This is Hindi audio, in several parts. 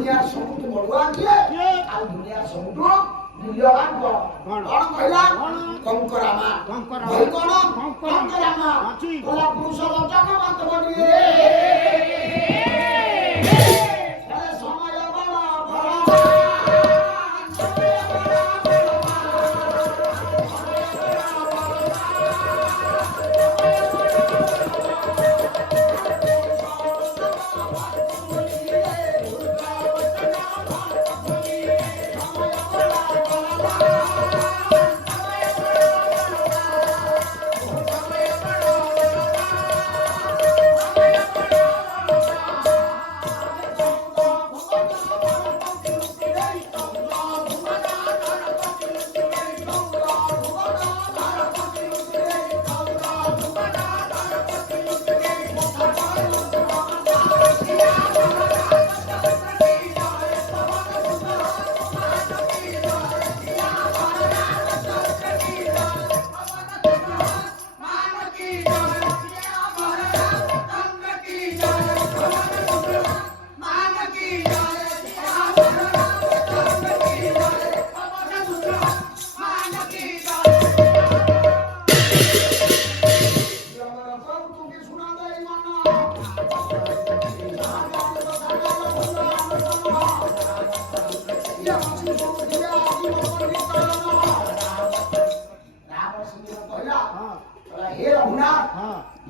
ଦୁନିଆର ସବୁଠୁ ବଡୁଆ କିଏ ଆଉ ଦୁନିଆର ସବୁଠୁ ମୂଲ୍ୟବାନ କଣ କହିଲା କଙ୍କରାମା ଭାଇ କଣ କଙ୍କରାମା କହିଲା ପୁରୁଷ ବଚନ ମତ ବନିଲେ ସମୟ ବଳ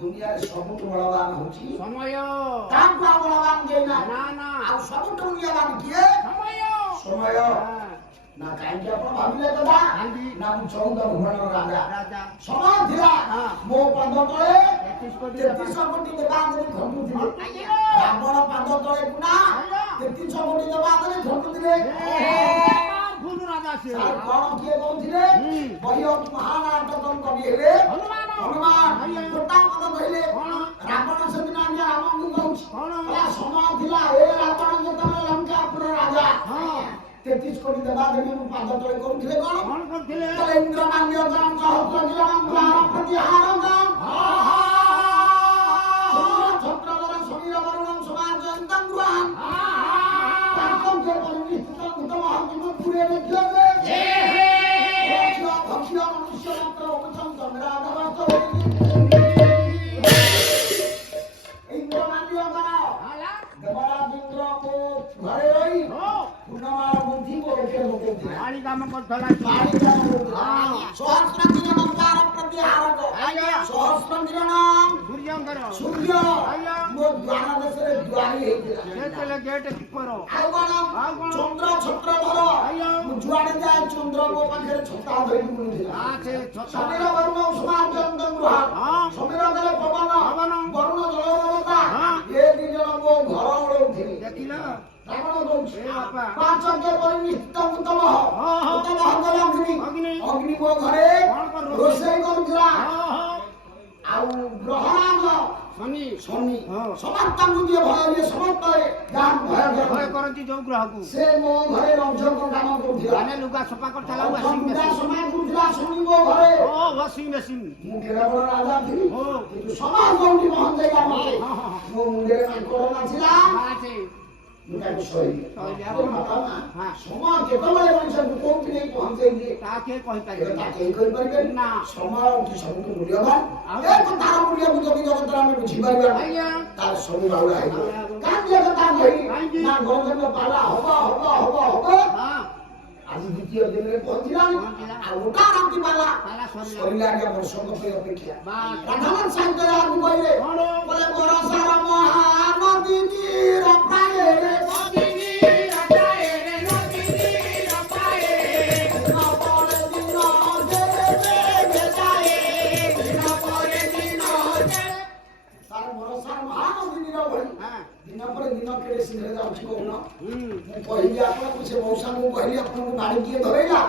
दुनिया सबुठ बलवान होची समय कांपा बलवान देना ना ना आ सबुठ मूल्यवान किए समय ना कांके आपण भाबिले कदा ना 14 भुवन राजा समय थिला मो पद तळे 33 कोटी देवादरी घंटु थिले रावण पद तळे कुना 33 कोटी देवादरी घंटु थिले भूल राजा से कोन किए कोनथिले बहिय महानाटकन कवि हेले हनुमान गोटा पद कहले रावण सेदिन आज्ञा रामଙ୍କୁ कहूଛି ହେଲା ସମୟ ଥିଲା ଏ ରାବଣ ଯେତେବେଳେ ଲଙ୍କାପୁର ରାଜା 33 କୋଟି ଦେବାଦେବୀ ପାଦ ତଳେ କରୁଥିଲେ କଣ କରୁଥିଲେ ଇନ୍ଦ୍ରମାଲ୍ୟ ଗ୍ରାମ ସହସ୍ର କିରଣ ପ୍ରତିହାର ଛତ୍ରବର ସମୀର ବରୁଣ ସମାଜ ଏନ୍ଦම් ଗୁହାନ ତାଙ୍କ ଯେ ପରିନିଷ୍ଠିତ ଉତ୍ତମ ହକିମ ପୁରେ ଦେଖିଲେ ଭକ୍ଷ୍ୟ ମନୁଷ୍ୟ ମାତ୍ର ଉପଚମ ଚନ୍ଦ୍ରାଧର घरे रही पूर्णमार बुद्धि को के होते पानी काम करथला पानी काम करथला सहस्र किरण पार प्रतिहार को सहस्र किरण सूर्य मो द्वार देश रे द्वारी हेतिला केतले गेट करो आ कोन चंद्र छत्रधर जुआडे जाय चंद्र को पाखे छता धरि बुलुथिला आ से छता समीर वरुण समान चंदन ग्रह समीर गले पवन वरुण जलदेवता ए दिन मो घर ओळुथिली देखिला रावण कहूछ ए बापा पांच के परिनिष्ठित उत्तम अग्नि अग्नि को घरे रोषेई करथिला आउ ग्रहराज शनि शनि समस्त मुदिए भय ये समस्त जान भय करती जो ग्रह को से मो घरे रंजन को काम करथिला आने लुगा सफा करथला वाशिंग मशीन सफा करथिला शनि को घरे वाशिंग मशीन मुंडेरा बड़ राजा थी समाज गौंडी मोहन जाइला मते मो मुंडेरा कोरोना थिला माते मुटा को सही हां समाज केतबळे मनुष्य को कोंती नहीं पहुंचे दिए ताके कहि पारे ताके कहि पारे ना समाज की सबको मूल्यवान ए तो तार मूल्य बुझी जगत में बुझी पारिबा तार सब बाउला है कान जगत कहि ना गौजन पाला होबा हां आज द्वितीय दिन रे पहुंचिला आ उटा रामती पाला सरिला के वर्ष को अपेक्षा राधावन शांत राम कहले बोले बरसा महानदी नीर पाए रे दिन पर दिन केड़े सिंह जाउछि कोन पहिली आपण कुछ मौसा को पहिली आपण को बाड़ी किए धरेला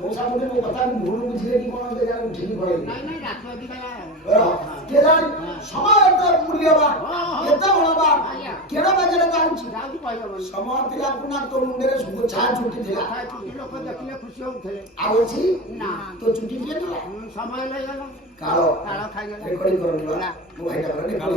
मौसा मोटे मो कथा भूल बुझिले कि कोन जगह उठी पड़े नहीं रात अधिका के जानी समय तो मूल्यवान एत बलवान केड़ा बजरे जाउछि समय तिला पुना तो मुंडे रे सुगो छा छुटी थिला लोक देखिले खुशी होथले आउछि ना तो छुटी के समय ले गला कालो कालो खाइ गेला रेकॉर्डिंग करनी बा मो भाईटा करे कालो